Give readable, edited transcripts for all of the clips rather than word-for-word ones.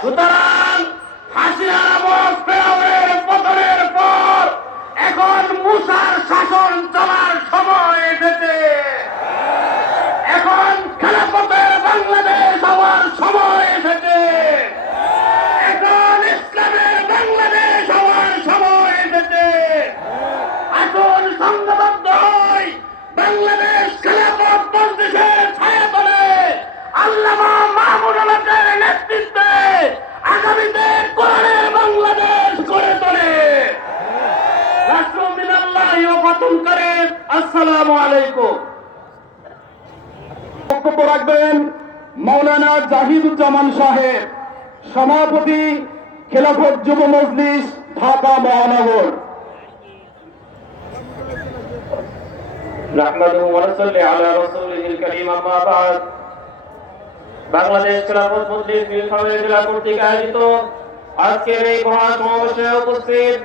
সুতরাং হাসিনার আমল ফেরাউনের পতনের পর এখন মুসার শাসন চলার সময় এসেছে। এখন খেলাফতের বাংলাদেশ হওয়ার সময় এসেছে। এখন ইসলামের বাংলাদেশ হওয়ার সময় এসেছে। আসুন সংঘবদ্ধ হই, বাংলাদেশ খেলাফত মজলিসের ছায়াতলে আল্লামা মাহমুদ আলমের নেতৃত্বে আগামীতে কোরআনের বাংলাদেশ গড়ে তোলে। রাষ্ট্র মিনাল্লাহি ওয়া ফাতুন করিম। আসসালামু আলাইকুম। বক্তব্য রাখবেন মাওলানা জাহিদুজ্জামান সাহেব, সভাপতি খেলাফত যুব মজলিস, ঢাকা মহানগর। নাহমাদুহু ওয়া নুসাল্লি আলা রাসূলিল কারীম, আম্মা বা'দ। বাংলাদেশ খেলাফত মজলিস নীলফামারী জেলা কর্তৃক আয়োজিত আজকের এই মহাসমাবেশে উপস্থিত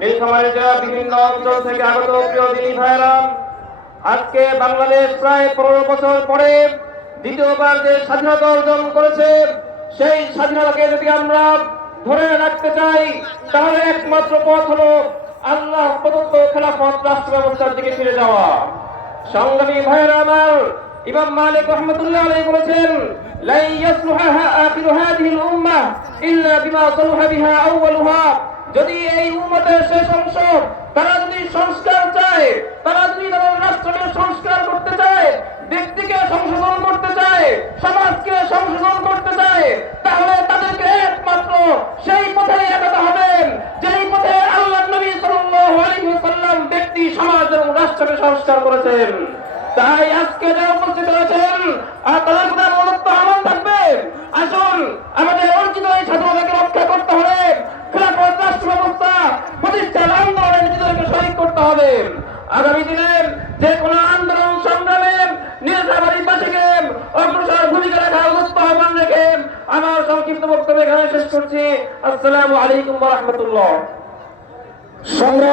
নীলফামারী জেলার বিভিন্ন অঞ্চল থেকে আগত প্রিয় দিনী ভাইরা, আজকে বাংলাদেশ প্রায় 15 বছর পরে দ্বিতীয়বার যে স্বাধীনতা অর্জন করেছে, সেই স্বাধীনতাকে যদি আমরা ধরে রাখতে চাই তাহলে একমাত্র পথ হলো আল্লাহ প্রদত্ত খেলাফত রাষ্ট্র ব্যবস্থার দিকে ফিরে যাওয়া। সংগ্রামী ভাইয়েরা আমার, ইমাম মালিক রাহমাতুল্লাহ আলাইহি বলেছেন, লা ইয়াসলুহা আখিরু হাদিহিল উম্মাহ ইল্লা বিমা সালাহা বিহা আউয়ালুহা। যদি এই উম্মতের শেষ অংশ তারা যদি সংস্কার চায়, তারা যদি তাদের রাষ্ট্রকে সংস্কার করতে চায়, ব্যক্তিকে সংশোধন করতে চায়, সমাজকে সংশোধন করতে চায়, তাহলে তাদেরকে একমাত্র সেই পথেই এগোতে হবে যেই পথে আল্লাহর নবী সাল্লাল্লাহু আলাইহি ওয়াসাল্লাম ব্যক্তি, সমাজ এবং রাষ্ট্রকে সংস্কার করেছেন। তাই আজকে যারা উপস্থিত হয়েছেন আর তাদের প্রতি অনুরক্ত আহ্বান থাকবে, আসুন আমাদের অর্জিত এই স্বাধীনতাকে রক্ষা করতে হলে খেলাফত রাষ্ট্র ব্যবস্থা প্রতিষ্ঠার আন্দোলনে নিজেদেরকে শরীক করতে হবে। আগামী দিনে যে কোনো আন্দোলন সংগ্রামে নীলফামারীবাসীকে অগ্রসর ভূমিকা রাখার উদ্যত আহ্বান রেখে আমার সংক্ষিপ্ত বক্তব্য এখানে শেষ করছি। আসসালামু আলাইকুম ওয়া রাহমাতুল্লাহ। সংগ্রাম